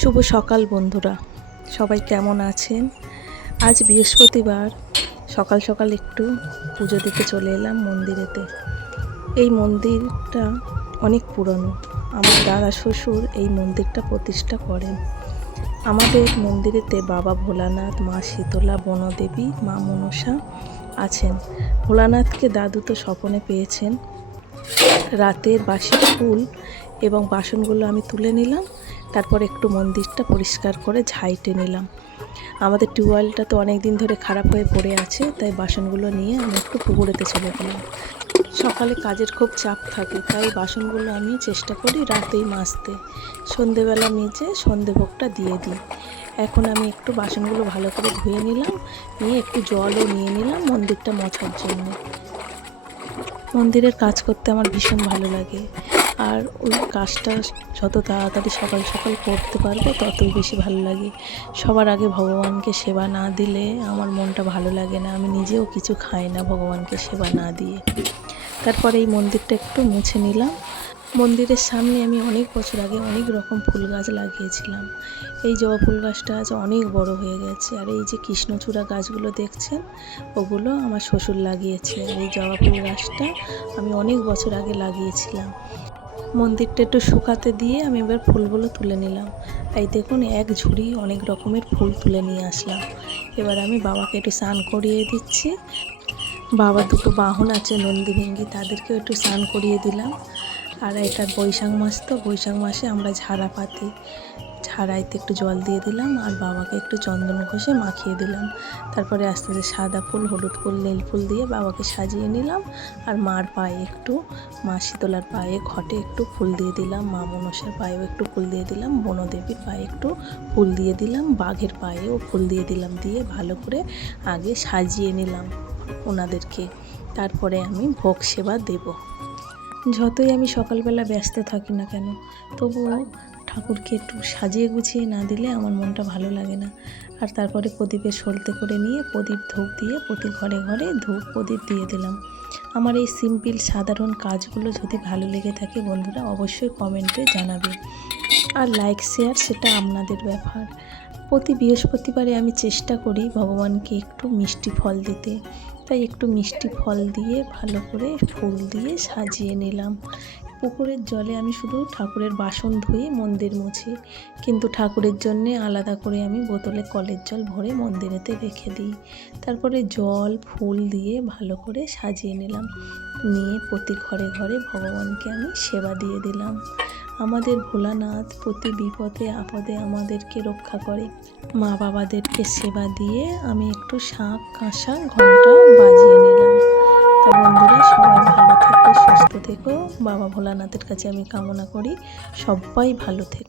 শুভ সকাল বন্ধুরা, সবাই কেমন আছেন? আজ বৃহস্পতিবার সকাল সকাল একটু পুজো দিতে চলে এলাম মন্দিরেতে। এই মন্দিরটা অনেক পুরনো। আমার দাদা শ্বশুর এই মন্দিরটা প্রতিষ্ঠা করেন। আমাদের মন্দিরেতে বাবা ভোলানাথ, মা শীতলা, বনদেবী, মা মনসা আছেন। ভোলানাথকে দাদু তো স্বপনে পেয়েছেন। রাতের বাসি ফুল এবং বাসনগুলো আমি তুলে নিলাম, তারপর একটু মন্দিরটা পরিষ্কার করে ঝাইটে নিলাম। আমাদের টিউবওয়েলটা তো অনেক দিন ধরে খারাপ হয়ে পড়ে আছে, তাই বাসনগুলো নিয়ে আমি একটু পুকুরেতে চলে গেলাম। সকালে কাজের খুব চাপ থাকে, তাই বাসনগুলো আমি চেষ্টা করি রাতেই মাজতে। সন্ধেবেলা মেজে সন্ধেভোগটা দিয়ে দিই। এখন আমি একটু বাসনগুলো ভালো করে ধুয়ে নিলাম, নিয়ে একটু জলও নিয়ে নিলাম মন্দিরটা মোছার জন্য। মন্দিরের কাজ করতে আমার ভীষণ ভালো লাগে, আর ওই কাজটা যত তাড়াতাড়ি সকাল সকাল করতে পারবো ততই বেশি ভালো লাগে। সবার আগে ভগবানকে সেবা না দিলে আমার মনটা ভালো লাগে না। আমি নিজেও কিছু খাই না ভগবানকে সেবা না দিয়ে। তারপরে এই মন্দিরটা একটু মুছে নিলাম। মন্দিরের সামনে আমি অনেক বছর আগে অনেক রকম ফুল গাছ লাগিয়েছিলাম। এই জবা ফুল গাছটা আজ অনেক বড় হয়ে গেছে, আর এই যে কৃষ্ণচূড়া গাছগুলো দেখছেন ওগুলো আমার শ্বশুর লাগিয়েছে। আর এই জবা ফুল গাছটা আমি অনেক বছর আগে লাগিয়েছিলাম। মন্দিরটা একটু শুকাতে দিয়ে আমি এবার ফুলগুলো তুলে নিলাম। এই দেখুন, এক ঝুড়ি অনেক রকমের ফুল তুলে নিয়ে আসলাম। এবার আমি বাবাকে একটু স্নান করিয়ে দিচ্ছি। বাবা দুটো বাহন আছে নন্দী ভেঙ্গি, তাদেরকেও একটু স্নান করিয়ে দিলাম। আর এটা বৈশাখ মাস, তো বৈশাখ মাসে আমরা ঝাড়া পাতি, ঝাড়াইতে একটু জল দিয়ে দিলাম আর বাবাকে একটু চন্দন ঘষে মাখিয়ে দিলাম। তারপরে আস্তে আস্তে সাদা ফুল, হলুদ ফুল, নীল ফুল দিয়ে বাবাকে সাজিয়ে নিলাম। আর মার পায়ে একটু, মা শীতলার পায়ে ঘটে একটু ফুল দিয়ে দিলাম, মা মনসার পায়েও একটু ফুল দিয়ে দিলাম, বনদেবীর পায়ে একটু ফুল দিয়ে দিলাম, বাঘের পায়েও ফুল দিয়ে দিলাম, দিয়ে ভালো করে আগে সাজিয়ে নিলাম ওনাদেরকে। তারপরে আমি ভোগ সেবা দেব। যতই আমি সকালবেলা ব্যস্ত থাকি না কেন, তবুও ঠাকুরকে একটু সাজিয়ে গুছিয়ে না দিলে আমার মনটা ভালো লাগে না। আর তারপরে প্রদীপের সলতে করে নিয়ে প্রদীপ ধূপ দিয়ে প্রতি ঘরে ঘরে ধূপ প্রদীপ দিয়ে দিলাম। আমার এই সিম্পল সাধারণ কাজগুলো যদি ভালো লেগে থাকে বন্ধুরা, অবশ্যই কমেন্টে জানাবে। আর লাইক শেয়ার সেটা আপনাদের ব্যাপার। প্রতি বৃহস্পতিবারে আমি চেষ্টা করি ভগবানকে একটু মিষ্টি ফল দিতে, তাই একটু মিষ্টি ফল দিয়ে ভালো করে ফুল দিয়ে সাজিয়ে নিলাম। পুকুরের জলে আমি শুধু ঠাকুরের বাসন ধুয়ে মন্দির মুছি, কিন্তু ঠাকুরের জন্যে আলাদা করে আমি বোতলে কলের জল ভরে মন্দিরেতে রেখে দিই। তারপরে জল ফুল দিয়ে ভালো করে সাজিয়ে নিলাম, নিয়ে প্রতি ঘরে ঘরে ভগবানকে আমি সেবা দিয়ে দিলাম। আমাদের ভোলানাথ প্রতি বিপদে আপদে আমাদেরকে রক্ষা করে। মা বাবাদেরকে সেবা দিয়ে আমি একটু শাঁখ কাঁসা ঘন্টা বাজিয়ে নিলাম। তা বন্ধুরা, সবাই ভালো থেকো, সুস্থ থেকো। বাবা ভোলানাথের কাছে আমি কামনা করি সবাই ভালো থেকো।